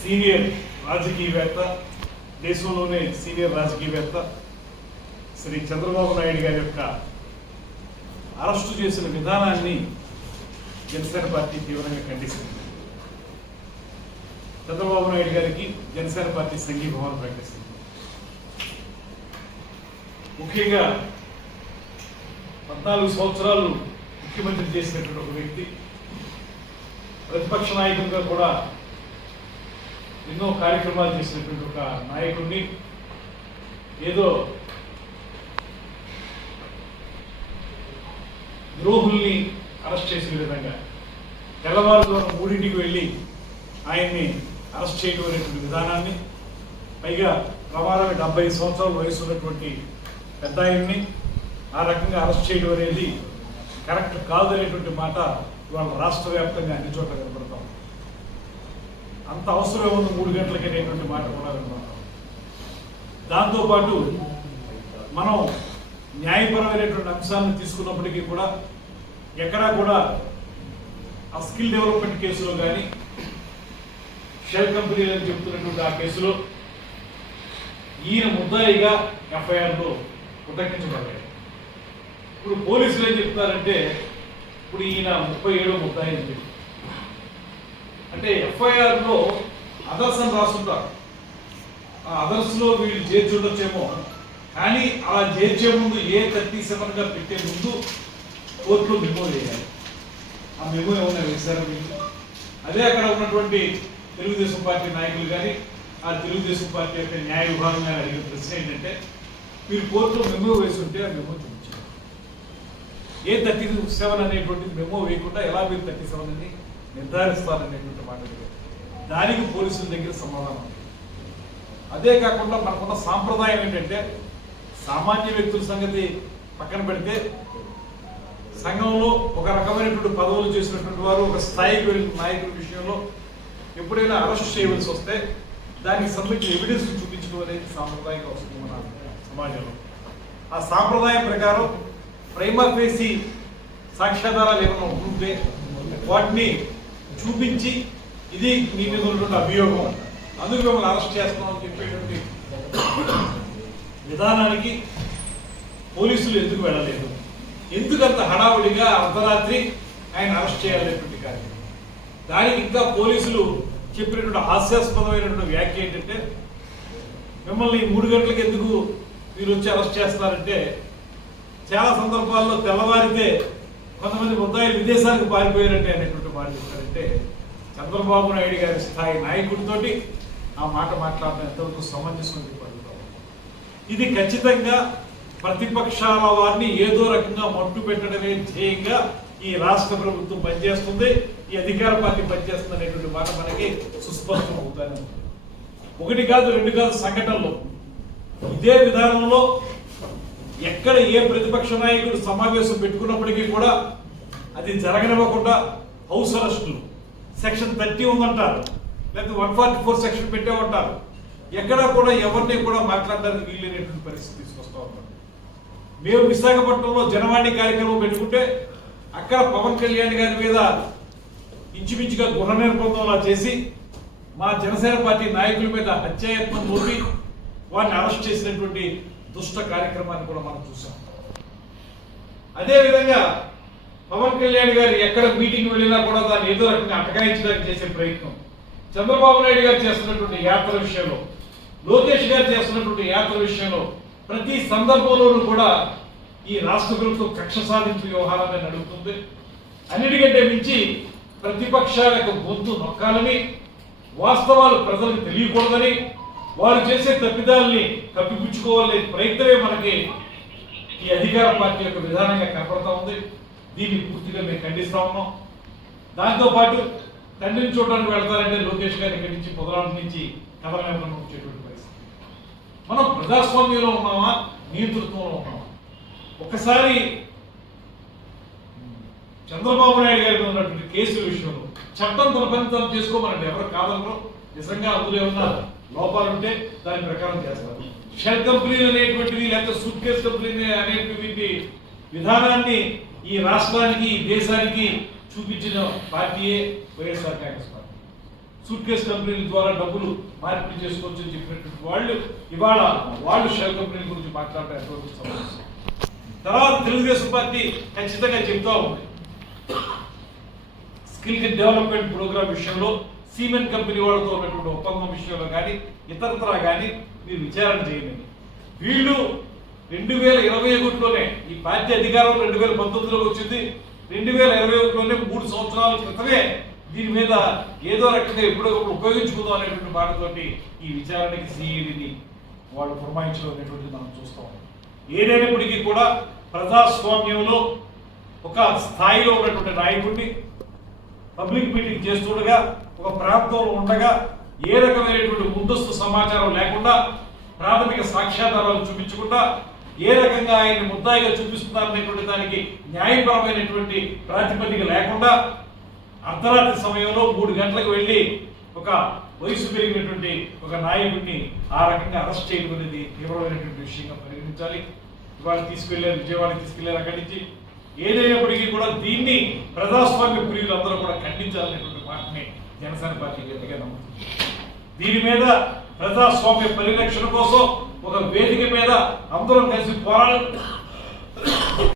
Senior రాజకీయవేత్త దేశంలోనే senior రాజకీయవేత్త శ్రీ చంద్రబాబు నాయుడు గారి యొక్క అరెస్టు చేసిన విధానాన్ని జనసేన పార్టీ తీవ్రంగా ఖండిస్తుంది. చంద్రబాబు నాయుడు గారికి జనసేన పార్టీ సంఘీభావం ప్రకటిస్తుంది. ముఖ్యంగా పద్నాలుగు సంవత్సరాలు ముఖ్యమంత్రి చేసినటువంటి ఒక వ్యక్తి ప్రతిపక్ష నాయకుడిగా కూడా ఎన్నో కార్యక్రమాలు చేసినటువంటి ఒక నాయకుడిని ఏదో ద్రోహుల్ని అరెస్ట్ చేసిన విధంగా తెల్లవారుజామున మూడింటికి వెళ్ళి ఆయన్ని అరెస్ట్ చేయడం అనేటువంటి విధానాన్ని పైగా ప్రమాణమే డెబ్బై సంవత్సరాల వయసు ఉన్నటువంటి పెద్ద ఆయన్ని ఆ రకంగా అరెస్ట్ చేయడం అనేది కరెక్ట్ కాదు అనేటువంటి మాట ఇవాళ రాష్ట్ర వ్యాప్తంగా అన్ని చోట్ల కనబడతాం అంత అవసరం ఉంది మూడు గంటలకి అనేటువంటి మాట కూడా దాంతోపాటు మనం న్యాయపరమైనటువంటి అంశాలను తీసుకున్నప్పటికీ కూడా ఎక్కడా కూడా ఆ స్కిల్ డెవలప్మెంట్ కేసులో కానీ షెల్ కంపెనీలు అని చెప్తున్నటువంటి ఆ కేసులో ఈయన ముద్దాయిగా ఎఫ్ఐఆర్లో ఉటంకించబడ్డాయి ఇప్పుడు పోలీసులు ఏం చెప్తారంటే ఇప్పుడు ఈయన ముప్పై ఏడో ముద్దాయి అని చెప్పి. అంటే ఎఫ్ఐఆర్లో అదర్స్ అని రాస్తుంటారు ఆ అదర్స్లో వీళ్ళు చేర్చి ఉండొచ్చేమో కానీ అలా చేర్చే ముందు ఏ థర్టీ సెవెన్గా పెట్టే ముందు కోర్టులో మెమో చేయాలి ఆ మెమో ఏమన్నా వేశారు మీకు అదే అక్కడ ఉన్నటువంటి తెలుగుదేశం పార్టీ నాయకులు కానీ ఆ తెలుగుదేశం పార్టీ యొక్క న్యాయ విభాగం కానీ అడిగిన ప్రశ్న ఏంటంటే మీరు కోర్టులో మెమో వేసి ఉంటే ఆ మెమో చూపించారు. ఏ థర్టీ సెవెన్ అనేటువంటిది మెమో వేయకుండా ఎలా మీరు థర్టీ సెవెన్ అని నిర్ధారిస్తారనేటువంటి మాట దానికి పోలీసుల దగ్గర సమాధానం. అదే కాకుండా మనకున్న సాంప్రదాయం ఏంటంటే సామాన్య వ్యక్తుల సంగతి పక్కన పెడితే సంఘంలో ఒక రకమైనటువంటి పదవులు చేసినటువంటి వారు ఒక స్థాయికి వెళ్ళిన నాయకుల విషయంలో ఎప్పుడైనా అరెస్ట్ చేయవలసి వస్తే దానికి సంబంధించిన ఎవిడెన్స్ చూపించడం అనేది సాంప్రదాయంగా వస్తుంది మన సమాజంలో. ఆ సాంప్రదాయం ప్రకారం ప్రైమర్ ఫేసి సాక్ష్యాధారాలు ఏమైనా ఉంటే వాటిని చూపించి ఇది మీ మీద ఉన్నటువంటి అభియోగం అందుకు మిమ్మల్ని అరెస్ట్ చేస్తామని చెప్పేటువంటి విధానానికి పోలీసులు ఎందుకు వెళ్ళలేదు? ఎందుకంత హడావుడిగా అర్ధరాత్రి ఆయన అరెస్ట్ చేయాలనేటువంటి కార్యం. దానికి ఇంకా పోలీసులు చెప్పినటువంటి హాస్యాస్పదమైనటువంటి వ్యాఖ్య ఏంటంటే మిమ్మల్ని మూడు గంటలకు ఎందుకు మీరు వచ్చి అరెస్ట్ చేస్తున్నారంటే చాలా సందర్భాల్లో తెల్లవారితే కొంతమంది ముద్దాయిలు విదేశాలకు పారిపోయారంటే అనేటువంటి వాళ్ళు చెప్పారంటే చంద్రబాబు నాయుడు గారి స్థాయి నాయకుడితోటి ఆ మాట మాట్లాడడం ఎంతవరకు సమంజసం ఇది ఖచ్చితంగా ప్రతిపక్షాల వారిని ఏదో రకంగా మట్టు పెట్టడమే ధ్యేయంగా ఈ రాష్ట్ర ప్రభుత్వం పనిచేస్తుంది ఈ అధికార పార్టీ పనిచేస్తుంది అనేటువంటి మాట మనకి సుస్పష్టం అవుతానే ఒకటి కాదు రెండు కాదు సంఘటనలు. ఇదే విధానంలో ఎక్కడ ఏ ప్రతిపక్ష నాయకుడు సమావేశం పెట్టుకున్నప్పటికీ కూడా అది జరగనివ్వకుండా హౌస్ అరెస్టులు. సెక్షన్ థర్టీ ఉందంటారు. లేకపోతే వన్ ఫార్టీ ఫోర్ సెక్షన్ పెట్టే ఉంటారు. ఎక్కడా కూడా ఎవరిని కూడా మాట్లాడడానికి వీలైనటువంటి పరిస్థితి తీసుకొస్తా ఉంటారు మేము విశాఖపట్నంలో జనవాణి కార్యక్రమం పెట్టుకుంటే అక్కడ పవన్ కళ్యాణ్ గారి మీద ఇంచుమించుగా గృహ నిర్బంధంలా చేసి మా జనసేన పార్టీ నాయకుల మీద హత్యాయత్నం మోపి వారిని అరెస్ట్ చేసినటువంటి దుష్ట కార్యక్రమాన్ని కూడా మనం చూసాం. అదేవిధంగా పవన్ కళ్యాణ్ గారు ఎక్కడ మీటింగ్ వెళ్ళినా కూడా దాన్ని ఏదో రకంగా అటకాయించడానికి చేసే ప్రయత్నం. చంద్రబాబు నాయుడు గారు చేస్తున్నటువంటి యాత్ర విషయంలో లోకేష్ గారు చేస్తున్నటువంటి యాత్ర విషయంలో ప్రతి సందర్భంలోనూ కూడా ఈ రాష్ట్ర ప్రభుత్వం కక్ష సాధించే వ్యవహారాన్ని నడుపుతుంది అన్నిటికంటే మించి ప్రతిపక్షాల యొక్క గొంతు నొక్కాలని వాస్తవాలు ప్రజలకు తెలియకూడదని వారు చేసే తప్పిదాలని కప్పిపుచ్చుకోవాలనే ప్రయత్నమే మనకి ఈ అధికార పార్టీ యొక్క విధానంగా కనపడతా ఉంది. దీన్ని పూర్తిగా మేము ఖండిస్తా ఉన్నాం. దాంతోపాటు తండ్రిని చూడడానికి వెళ్తారంటే లోకేష్ గారి ఇక్కడి నుంచి పొదలాంటి నుంచి కథలను వచ్చేటువంటి పరిస్థితి. మనం ప్రజాస్వామ్యంలో ఉన్నామా? నియంతృత్వంలో ఉన్నామా? ఒకసారి చంద్రబాబు నాయుడు గారి మీద ఉన్నటువంటి కేసుల విషయంలో చట్టం తన పని తాను చేసుకోమనండి. ఎవరు కాదనరు. నిజంగా అందులో ఏమన్నా లోపాలు ఉంటే దాని ప్రకారం చేస్తారు. షెల్ కంపెనీలు అనేటువంటివి లేకపోతే సూట్ కేసు కంపెనీలు అనేటువంటి విధానాన్ని ఈ రాష్ట్రానికి ఈ దేశానికి చూపించిన పార్టీయే YSR Congress party. Suitcase కంపెనీల ద్వారా డబ్బులు మార్పిడి చేసుకోవచ్చు అని చెప్పినటువంటి వాళ్ళు ఇవాళ వాళ్ళు షెల్ కంపెనీల గురించి మాట్లాడటం ఎంతవరకు సమస్య తర్వాత తెలుగుదేశం పార్టీ ఖచ్చితంగా చెప్తా ఉంది. స్కిల్ డెవలప్మెంట్ ప్రోగ్రామ్ విషయంలో సిమెంట్ కంపెనీ వాళ్ళతో ఉన్నటువంటి ఒప్పందం విషయంలో కానీ ఇతరత్రా కానీ మీరు విచారణ చేయండి. వీళ్ళు రెండు వేల ఇరవై ఒకటిలోనే ఈ పార్టీ అధికారం రెండు వేల పంతొమ్మిదిలోకి వచ్చింది. రెండు వేల ఇరవై ఒకటిలోనే మూడు సంవత్సరాల క్రితమే దీని మీద ఏదో రకంగా ఎప్పుడొకప్పుడు ఉపయోగించుకుందాం అనేటువంటి మాటతోటి ఈ విచారణకి సిఈడిని వాళ్ళు పురమాయించడం అనేటువంటిది మనం చూస్తాం ఏదైనప్పటికీ కూడా ప్రజాస్వామ్యంలో ఒక స్థాయిలో ఉన్నటువంటి నాయకుడిని పబ్లిక్ మీటింగ్ చేస్తుండగా ఒక ప్రాంతంలో ఉండగా ఏ రకమైనటువంటి ముందస్తు సమాచారం లేకుండా ప్రాథమిక సాక్ష్యాధారాలు చూపించకుండా ఏ రకంగా ఆయన్ని ముద్దాయిగా చూపిస్తున్నారనేటువంటి దానికి న్యాయపరమైనటువంటి ప్రాతిపదిక లేకుండా అర్ధరాత్రి సమయంలో మూడు గంటలకు వెళ్ళి ఒక వయసు పెరిగినటువంటి ఒక నాయకుడిని ఆ రకంగా అరెస్ట్ చేయడం అనేది తీవ్రమైనటువంటి విషయంగా పరిగణించాలి. ఇవాళ తీసుకెళ్ళారు విజయవాడకి తీసుకెళ్ళారు అక్కడి నుంచి. ఏదైనప్పటికీ కూడా దీన్ని ప్రజాస్వామ్య ప్రియులు అందరూ కూడా ఖండించాలనేటువంటి మాటని జనసేన పార్టీ గట్టిగా నమ్ముతుంది. దీని మీద ప్రజాస్వామ్య పరిరక్షణ కోసం ఒక వేదిక మీద అందరం కలిసి పోరాడాలి.